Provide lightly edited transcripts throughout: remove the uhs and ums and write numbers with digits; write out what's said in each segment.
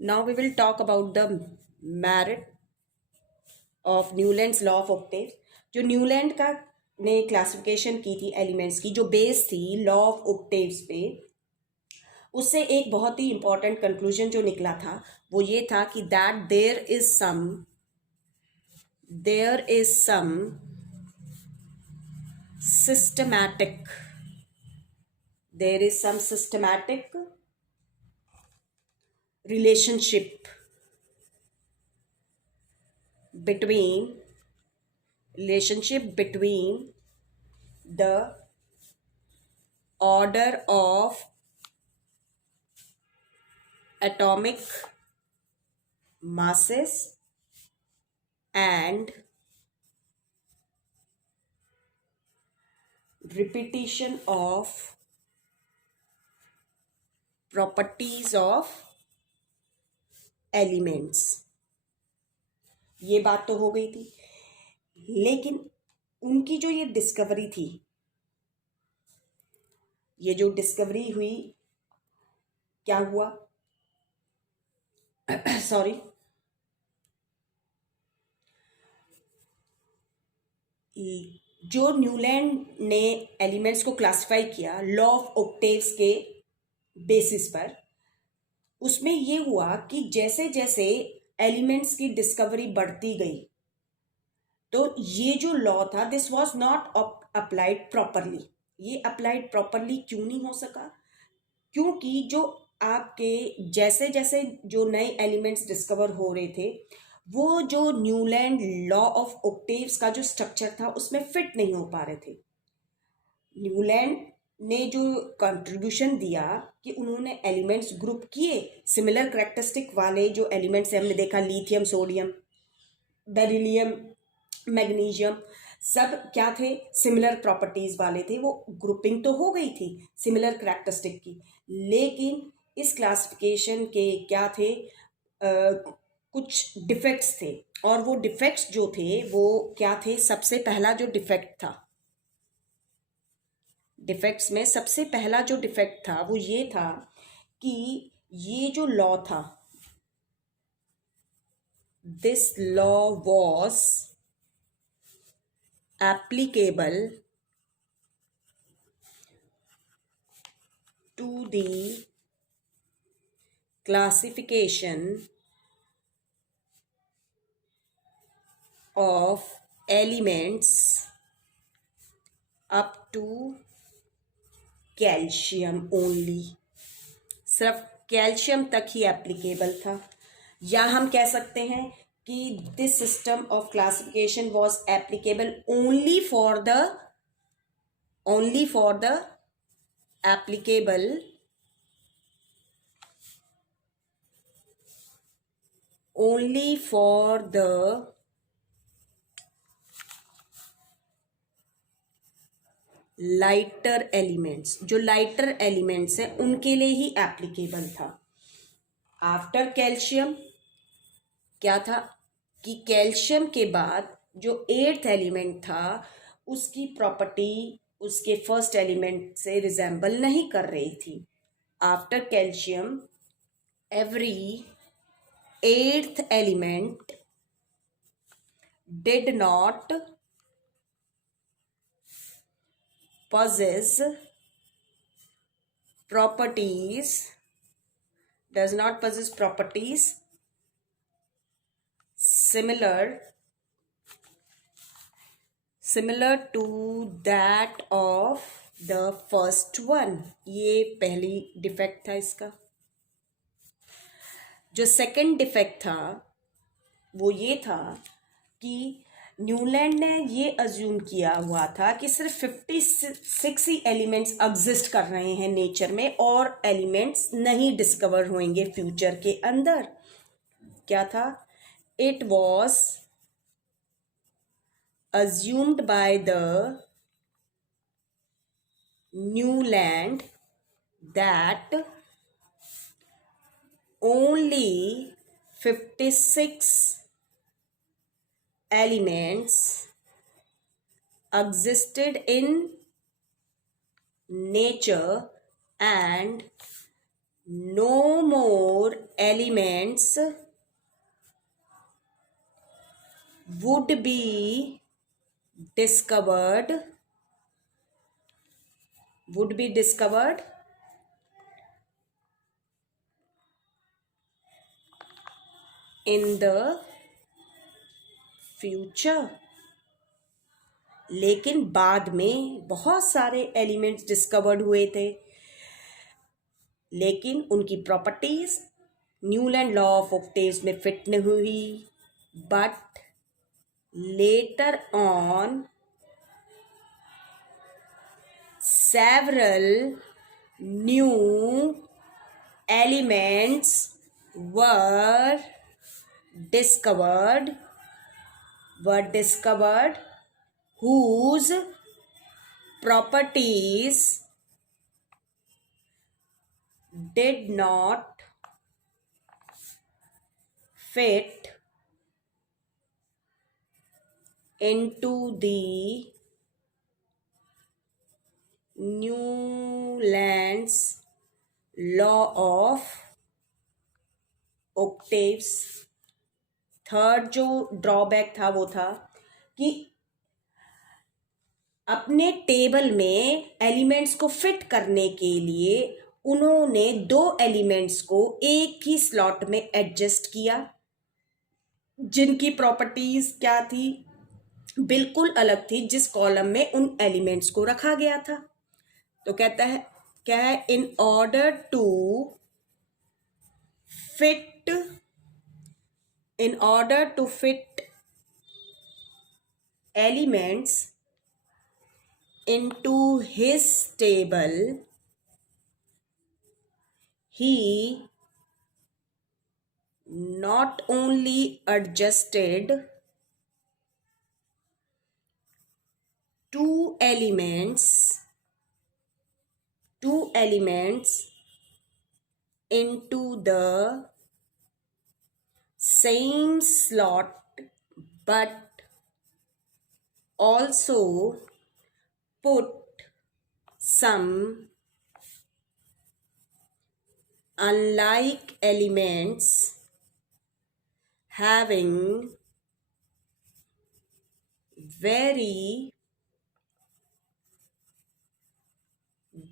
Now we will talk about the merit of Newlands law of octaves. जो Newland का ने classification की थी एलिमेंट्स की, जो बेस थी लॉ ऑफ ऑक्टेव्स पे, उससे एक बहुत ही इंपॉर्टेंट कंक्लूजन जो निकला था वो ये था कि that there is some systematic relationship between the order of atomic masses and repetition of properties of elements. ये बात तो हो गई थी, लेकिन उनकी जो ये डिस्कवरी थी, ये जो डिस्कवरी हुई, क्या हुआ सॉरी जो न्यूलैंड ने एलिमेंट्स को क्लासिफाई किया लॉ ऑफ ऑक्टेव्स के बेसिस पर, उसमें ये हुआ कि जैसे जैसे एलिमेंट्स की डिस्कवरी बढ़ती गई तो ये जो लॉ था this was not applied properly. ये अप्लाइड प्रॉपरली क्यों नहीं हो सका? क्योंकि जो आपके जैसे जैसे जो नए एलिमेंट्स डिस्कवर हो रहे थे वो जो न्यूलैंड लॉ ऑफ ऑक्टेव्स का जो स्ट्रक्चर था उसमें फिट नहीं हो पा रहे थे। न्यूलैंड ने जो कंट्रीब्यूशन दिया कि उन्होंने एलिमेंट्स ग्रुप किए, सिमिलर करेक्टरिस्टिक वाले जो एलिमेंट्स हमने देखा, लिथियम, सोडियम, बेरिलियम, मैग्नीशियम, सब क्या थे? सिमिलर प्रॉपर्टीज वाले थे। वो ग्रुपिंग तो हो गई थी सिमिलर करेक्टरिस्टिक की, लेकिन इस क्लासिफिकेशन के क्या थे? कुछ डिफेक्ट्स थे, और वो डिफेक्ट्स जो थे वो क्या थे? सबसे पहला जो डिफेक्ट था, डिफेक्ट्स में सबसे पहला जो डिफेक्ट था वो ये था कि ये जो लॉ था, this law was applicable to the classification of elements up to calcium only. सिर्फ कैल्शियम तक ही एप्लीकेबल था। या हम कह सकते हैं कि this system of classification was applicable only for the applicable only for the lighter elements. जो लाइटर एलिमेंट्स हैं उनके लिए ही एप्लीकेबल था। आफ्टर कैल्शियम क्या था कि कैल्शियम के बाद जो 8th एलिमेंट था उसकी प्रॉपर्टी उसके फर्स्ट एलिमेंट से रिजेंबल नहीं कर रही थी। After calcium every 8th element did not possess properties similar to that of the first one। ये पहली डिफेक्ट था इसका। जो सेकंड डिफेक्ट था वो ये था कि न्यूलैंड ने ये अज्यूम किया हुआ था कि सिर्फ 56 ही एलिमेंट्स एग्जिस्ट कर रहे हैं नेचर में और एलिमेंट्स नहीं डिस्कवर होंगे फ्यूचर के अंदर। क्या था? It was assumed by the Newland that only 56 elements existed in nature and no more elements would be discovered in the future. लेकिन बाद में बहुत सारे एलिमेंट्स डिस्कवर्ड हुए थे, लेकिन उनकी properties Newland law of octaves में फिट नहीं हुई. But later on several new elements were discovered whose properties did not fit into the Newland's law of octaves. Third जो ड्रॉबैक था वो था कि अपने टेबल में एलिमेंट्स को फिट करने के लिए उन्होंने दो एलिमेंट्स को एक ही स्लॉट में एडजस्ट किया, जिनकी प्रॉपर्टीज क्या थी, बिल्कुल अलग थी जिस कॉलम में उन एलिमेंट्स को रखा गया था. तो कहता है क्या है, in order to fit elements into his table, he not only adjusted two elements into the same slot, but also put some unlike elements having very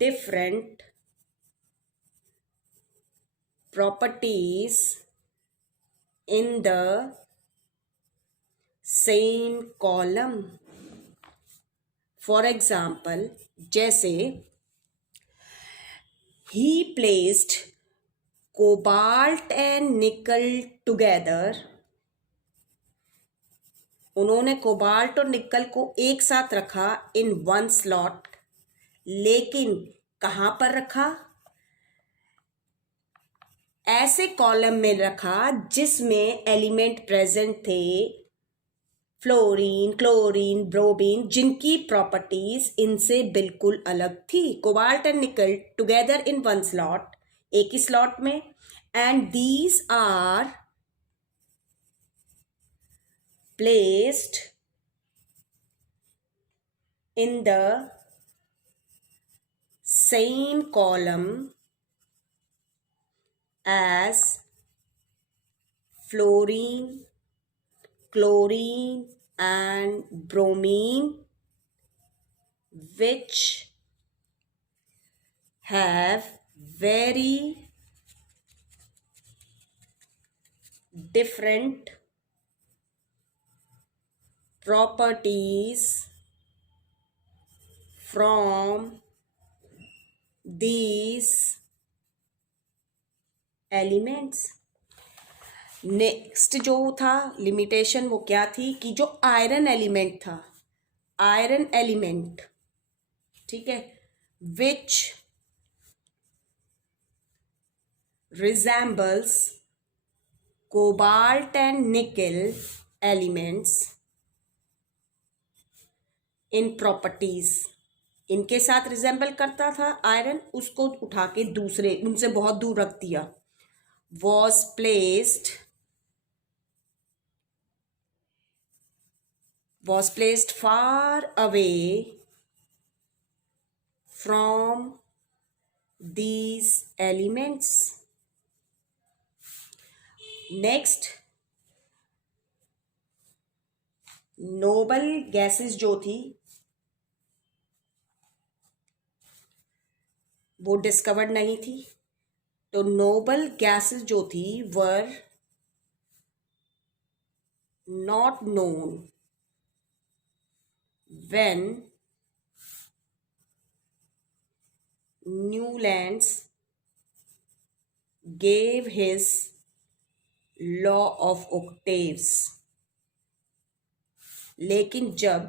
different properties in the same column. For example, जैसे he placed cobalt and nickel together. उन्होंने cobalt और निकल को एक साथ रखा इन one slot, लेकिन कहाँ पर रखा? ऐसे कॉलम में रखा जिसमें एलिमेंट प्रेजेंट थे फ्लोरीन, क्लोरीन, ब्रोमीन, जिनकी प्रॉपर्टीज इनसे बिल्कुल अलग थी. Cobalt and nickel together in one slot, एक ही स्लॉट में, and these are placed in the same column as fluorine, chlorine and bromine, which have very different properties from these elements. Next जो था limitation वो क्या थी कि जो आयरन एलिमेंट था, आयरन एलिमेंट, ठीक है, which resembles cobalt and nickel elements in properties, इनके साथ रिजेंबल करता था आयरन, उसको उठा के दूसरे उनसे बहुत दूर रख दिया. was placed far away from these elements. Next, noble gases जो थी वो डिस्कवर्ड नहीं थी, तो नोबल गैसेस जो थी were not known when Newlands gave his law of octaves. लेकिन जब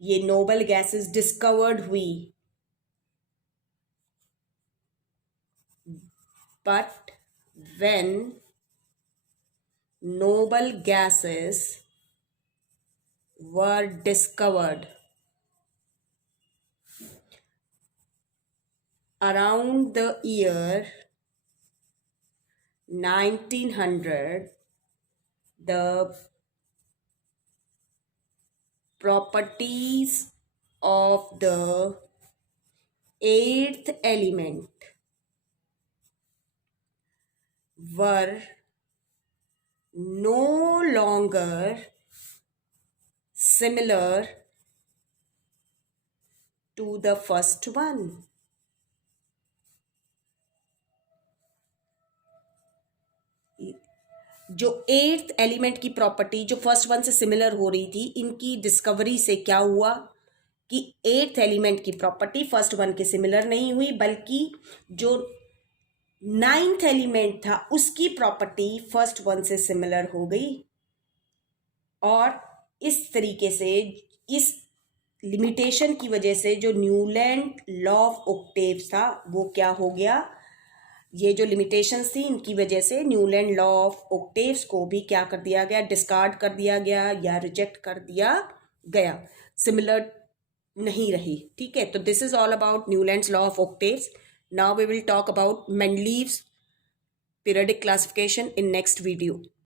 ये नोबल गैसेस डिस्कवर्ड हुई, but when noble gases were discovered around the year 1900, the properties of the eighth element were no longer similar to the first one. जो eighth element की property जो first one से similar हो रही थी, इनकी discovery से क्या हुआ कि एट्थ एलिमेंट की प्रॉपर्टी फर्स्ट वन के सिमिलर नहीं हुई, बल्कि जो नाइन्थ एलिमेंट था उसकी प्रॉपर्टी फर्स्ट वन से सिमिलर हो गई। और इस तरीके से इस लिमिटेशन की वजह से जो न्यूलैंड लॉ ऑफ ऑक्टेव्स था वो क्या हो गया, ये जो लिमिटेशंस थी इनकी वजह से न्यूलैंड लॉ ऑफ ऑक्टेव्स को भी क्या कर दिया गया, डिस्कार्ड कर दिया गया या रिजेक्ट कर दिया गया, सिमिलर नहीं रही। ठीक है, तो this is all about Newlands law of octaves. Now we will talk about Mendeleev's periodic classification in next video.